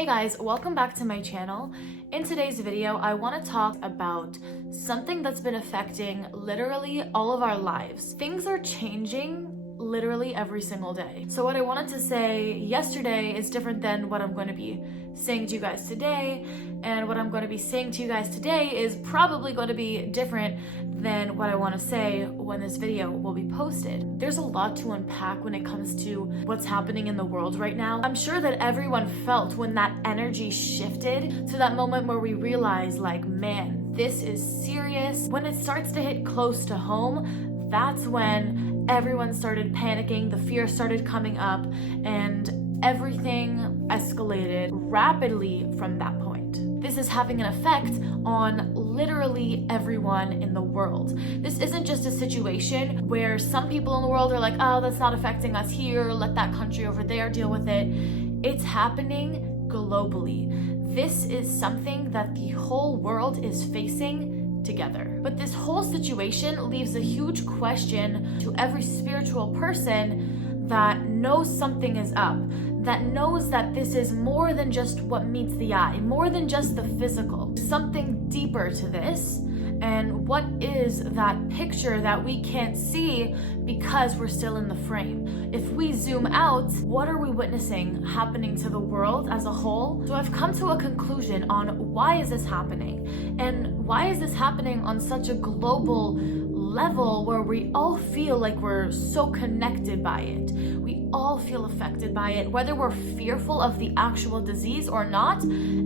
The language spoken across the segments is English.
Hey guys, welcome back to my channel. In today's video, I want to talk about something that's been affecting literally all of our lives. Things are changing literally every single day. So what I wanted to say yesterday is different than what I'm going to be saying to you guys today, and what I'm going to be saying to you guys today is probably going to be different than what I want to say when this video will be posted. There's a lot to unpack when it comes to what's happening in the world right now. I'm sure that everyone felt when that energy shifted to that moment where we realize, like, man, this is serious. When it starts to hit close to home, that's when everyone started panicking, the fear started coming up, and everything escalated rapidly from that point. This is having an effect on literally everyone in the world. This isn't just a situation where some people in the world are like, oh, that's not affecting us here, let that country over there deal with it. It's happening globally. This is something that the whole world is facing together. But this whole situation leaves a huge question to every spiritual person that knows something is up, that knows that this is more than just what meets the eye, more than just the physical, something deeper to this. And what is that picture that we can't see because we're still in the frame? If we zoom out, what are we witnessing happening to the world as a whole? So I've come to a conclusion on why is this happening? And why is this happening on such a global level where we all feel like we're so connected by it? We all feel affected by it, whether we're fearful of the actual disease or not.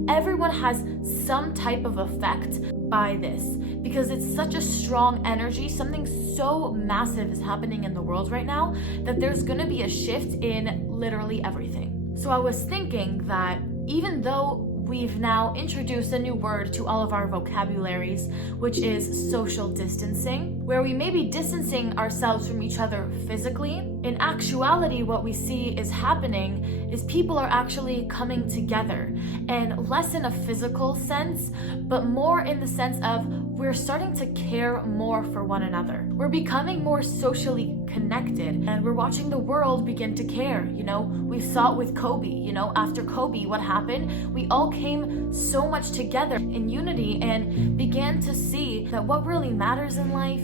Everyone has some type of effect by this because it's such a strong energy. Something so massive is happening in the world right now that there's going to be a shift in literally everything. So I was thinking that even though we've now introduced a new word to all of our vocabularies, which is social distancing, where we may be distancing ourselves from each other physically. In actuality, what we see is happening is people are actually coming together, and less in a physical sense, but more in the sense of we're starting to care more for one another. We're becoming more socially connected, and we're watching the world begin to care. You know, we saw it with Kobe. After Kobe, what happened? We all came so much together in unity and began to see that what really matters in life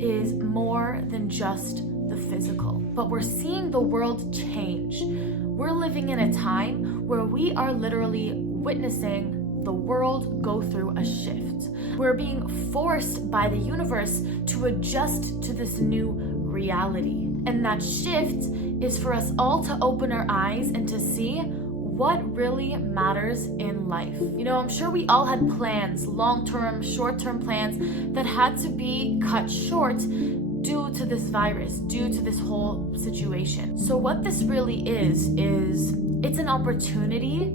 is more than just the physical. But we're seeing the world change. We're living in a time where we are literally witnessing the world go through a shift. We're being forced by the universe to adjust to this new reality. And that shift is for us all to open our eyes and to see what really matters in life. I'm sure we all had plans, long-term, short-term plans that had to be cut short due to this virus, due to this whole situation. So what this really is it's an opportunity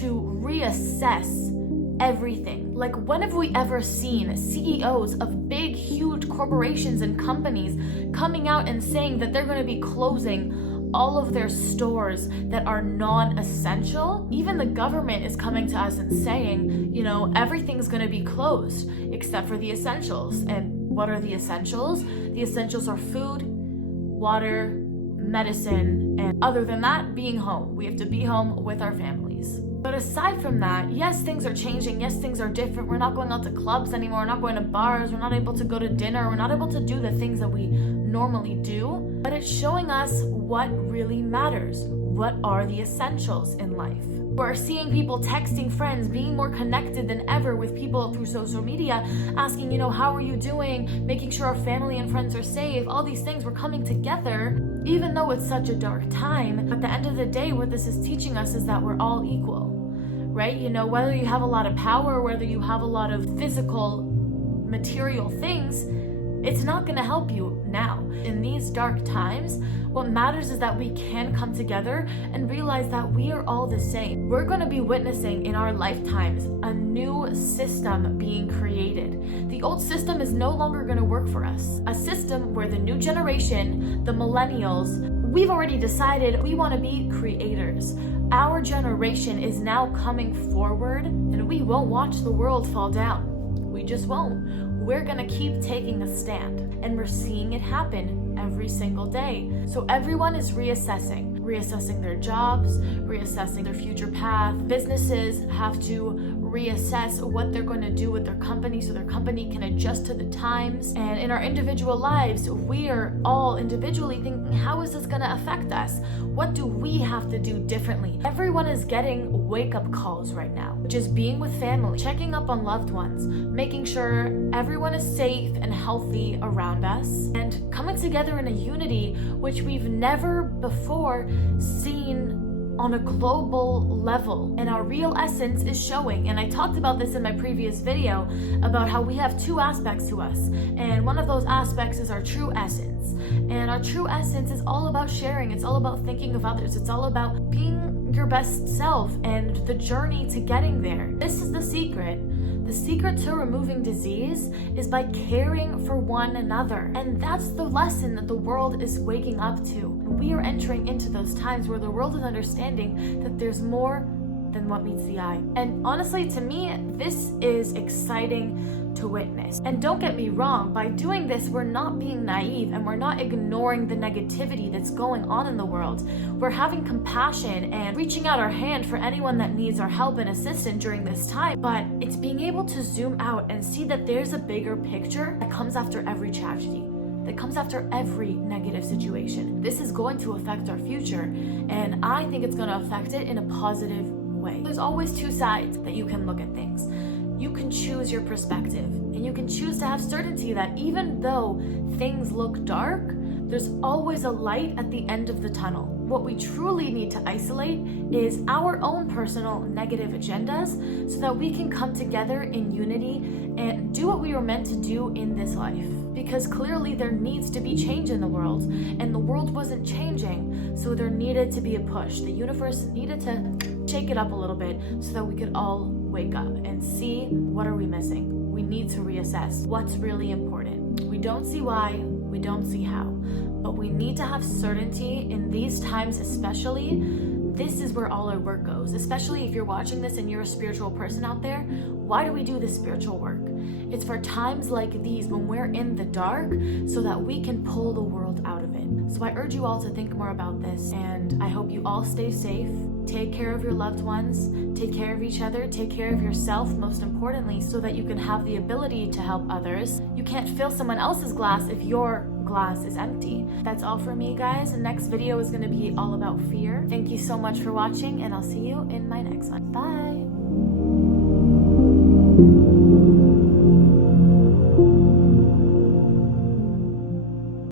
to reassess everything. Like, when have we ever seen CEOs of big, huge corporations and companies coming out and saying that they're going to be closing all of their stores that are non-essential? Even the government is coming to us and saying, everything's going to be closed except for the essentials. And what are the essentials? The essentials are food, water, medicine, and other than that, being home. We have to be home with our families. But aside from that, yes, things are changing. Yes, things are different. We're not going out to clubs anymore. We're not going to bars. We're not able to go to dinner. We're not able to do the things that we normally do. But it's showing us what really matters. What are the essentials in life? We're seeing people texting friends, being more connected than ever with people through social media, asking, how are you doing? Making sure our family and friends are safe. All these things, we're coming together, even though it's such a dark time. At the end of the day, what this is teaching us is that we're all equal, right? Whether you have a lot of power, whether you have a lot of physical, material things, it's not going to help you now. In these dark times, what matters is that we can come together and realize that we are all the same. We're going to be witnessing in our lifetimes a new system being created. The old system is no longer going to work for us. A system where the new generation, the millennials, we've already decided we want to be creators. Our generation is now coming forward, and we won't watch the world fall down. We just won't. We're gonna keep taking a stand, and we're seeing it happen every single day. So everyone is reassessing reassessing their jobs, reassessing their future path. Businesses have to reassess what they're going to do with their company so their company can adjust to the times. And in our individual lives, we are all individually thinking, how is this going to affect us? What do we have to do differently? Everyone is getting wake-up calls right now, which is being with family, checking up on loved ones, making sure everyone is safe and healthy around us, and coming together in a unity which we've never before seen on a global level. And our real essence is showing. And I talked about this in my previous video about how we have two aspects to us. And one of those aspects is our true essence. And our true essence is all about sharing. It's all about thinking of others. It's all about being your best self and the journey to getting there. This is the secret. The secret to removing disease is by caring for one another. And that's the lesson that the world is waking up to. We are entering into those times where the world is understanding that there's more than what meets the eye. And honestly, to me, this is exciting to witness. And don't get me wrong, by doing this, we're not being naive and we're not ignoring the negativity that's going on in the world. We're having compassion and reaching out our hand for anyone that needs our help and assistance during this time. But it's being able to zoom out and see that there's a bigger picture that comes after every tragedy, that comes after every negative situation. This is going to affect our future, and I think it's going to affect it in a positive way. There's always two sides that you can look at things. You can choose your perspective, and you can choose to have certainty that even though things look dark, there's always a light at the end of the tunnel. What we truly need to isolate is our own personal negative agendas so that we can come together in unity and do what we were meant to do in this life. Because clearly there needs to be change in the world, and the world wasn't changing, so there needed to be a push. The universe needed to shake it up a little bit so that we could all wake up and see what are we missing. We need to reassess what's really important. We don't see why, we don't see how, but we need to have certainty in these times especially. This is where all our work goes, especially if you're watching this and you're a spiritual person out there. Why do we do this spiritual work? It's for times like these when we're in the dark so that we can pull the world out of it. So I urge you all to think more about this, and I hope you all stay safe. Take care of your loved ones, take care of each other, take care of yourself most importantly, so that you can have the ability to help others. You can't fill someone else's glass if your glass is empty. That's all for me, guys. The next video is going to be all about fear. Thank you so much for watching, and I'll see you in my next one. Bye!